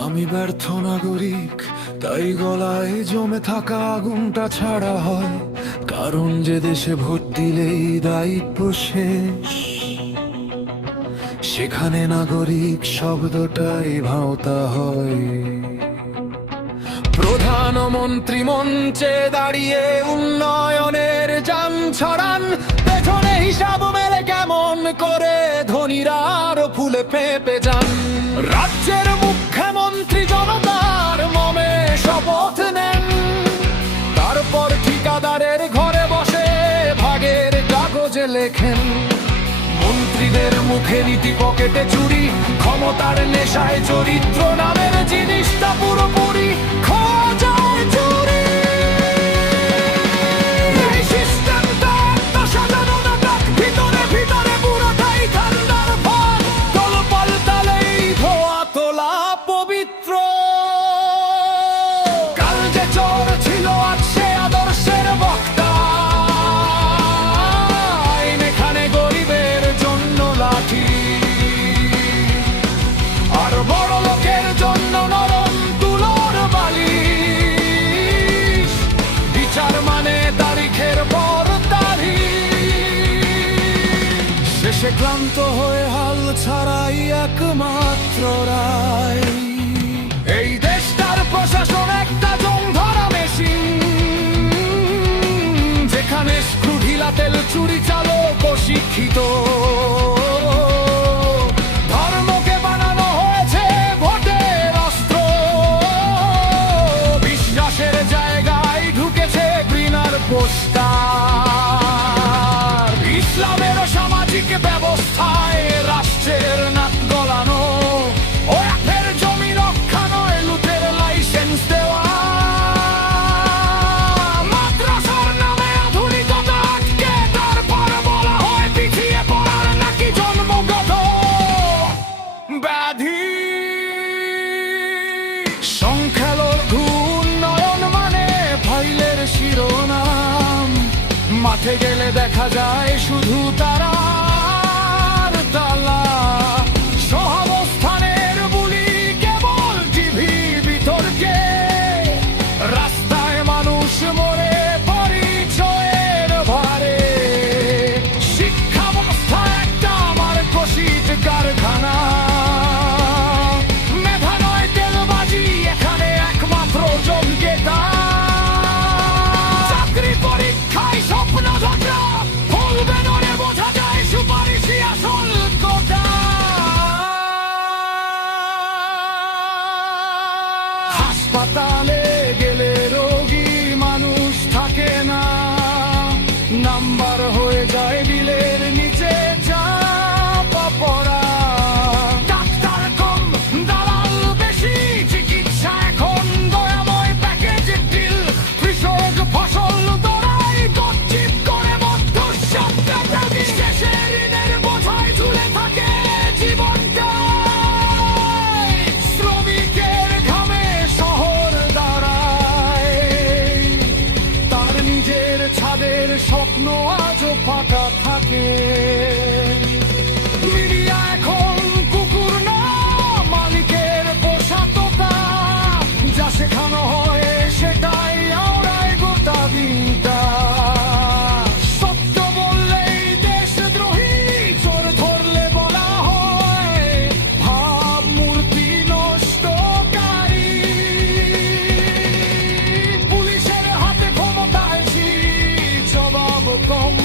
আমি ব্যর্থ নাগরিক, তাই গলায় জমে থাকা আগুনটা ছাড়া হয়। কারণ যে দেশে ভোট দিলেই দায়িত্ব শেষ, সেখানে নাগরিক শব্দটাই ভাওতা হয়। প্রধানমন্ত্রী মঞ্চে দাঁড়িয়ে উন্নয়নের যান ছড়ান, পেছনে হিসাব মেলে কেমন করে ধনীরা আরো ফুলে ফেঁপে যান। রাজ্যের মুখ্যমন্ত্রী জনতার মমে শপথ নেন, তারপর ঠিকাদারের ঘরে বসে ভাগের কাগজে লেখেন। মন্ত্রীদের মুখে নীতি, পকেটে চুরি, ক্ষমতার নেশায় চরিত্র নামের জিনিসটা পুরোপুরি খোয়া যায় চুরি। এই সিস্টেমটা একটা সাজানো নাটক, ভিতরে ভিতরে পুরোটাই ঠান্ডার ভাত। দল পাল্টালেই ধোয়া তোলা পবিত্র। কাল যে চোর ছিল আজ সে আদর্শের বক্তা। আর বড় লোকের জন্য নরম তুলোর বালিশ, বিচার মানে তারিখের পর তারিখ। শেষে ক্লান্ত হয়ে হাল ছাড়াই একমাত্র রায়। এই দেশটার প্রশাসন একটা জং ধরা মেশিন, যেখানে স্ক্রু ঢিলা, তেল চুরি চালক অশিক্ষিত। ইসলামের সামাজিক ব্যবস্থায় রাষ্ট্রের নাক গলানো, ও একের জমি রক্ষা নয়, লুটের লাইসেন্স দেওয়া। মাদ্রাসার নামে আধুনিকতা আটকে, তারপর বলা হয় পিছিয়ে পড়ার নাকি জন্মগত ব্যাধি। সংখ্যালঘু উন্নয়ন মানে ফাইলের শিরোনাম, মাঠে গেলে দেখা যায় শুধু তারার তালা। সহাবস্থানের বুলি কেবল টিভি বিতর্কে, রাস্তায় মানুষ মরে পরিচয়ের ভারে। শিক্ষা ব্যবস্থা একটা আমার কষিত কারখানা, মেধা নয় তেলবাজি এখানে একমাত্র যোগ্যতা। চাকরি পরীক্ষায় স্বপ্ন ধরা ভুলবে নরে, বোঝা যায় সুপারিশই আসল কথা। হাসপাতালে গেলে রোগী মানুষ থাকে না, নাম্বার হয়ে যায় বিলের নিচে চাপা পড়া। ডাক্তার কম, দালাল বেশি, চিকিৎসা এখন দয়াময় প্যাকেজ ডিল। কৃষক ফসল দড়াই গচ্ছিত করে মধ্যস্বত্ববাদী, শেষে ঋণের বোঝায় ঝুলে থাকে জীবনটা। শ্রমিকের ঘামে শহর দাঁড়ায়, তার নিজের ছাদের স্বপ্ন আজও ফাঁকা থাকে। মিডিয়া এখন কুকুর না, মালিকের পোষা তোতা, যা শেখানো হয় সেটাই আওড়ায় গোটা দিনটা। সত্য বললেই দেশদ্রোহী, চোর ধরলে বলা হয় ভাবমূর্তি নষ্টকারী। পুলিশের হাতে ক্ষমতায় জবাব কম,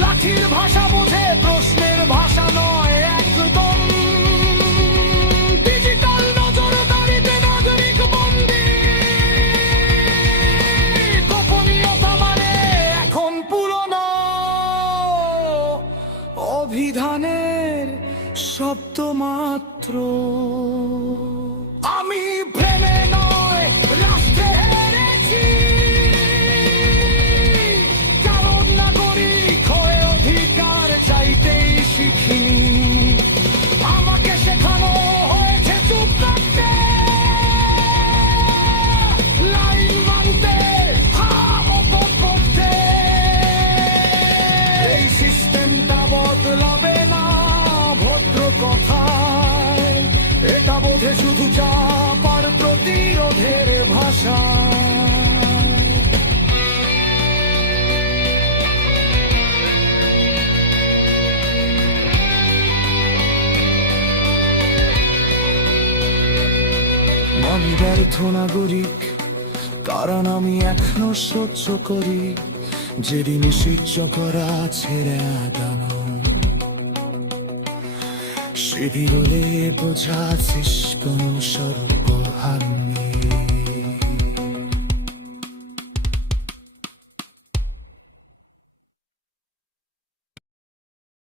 লাঠির ভাষা বোঝে প্রশ্নের ভাষা নয় একদম। ডিজিটাল নজরদারিতে নাগরিক বন্দী, গোপনীয়তা মানে এখন পুরনো অভিধানের শব্দ মাত্র। আমি প্রেমে নয় রাষ্ট্রে হেরেছি, কারণ নাগরিক হয়ে অধিকার চাইতেই শিখিনি। আমাকে শেখানো হয়েছে চুপ থাকতে, লাইন মানতে, মত করতে। এই সিস্টেমটা বদলাবে না ভদ্র কথায়, এটা বোঝে চায়। আমি ব্যর্থ নাগরিক, কারণ আমি এখনো সহ্য করি যেদিন সহ্য করা ছেড়ে আগানো। সেদিন হলে বোঝাচ্ছিস কোনো সর্বহার নেই।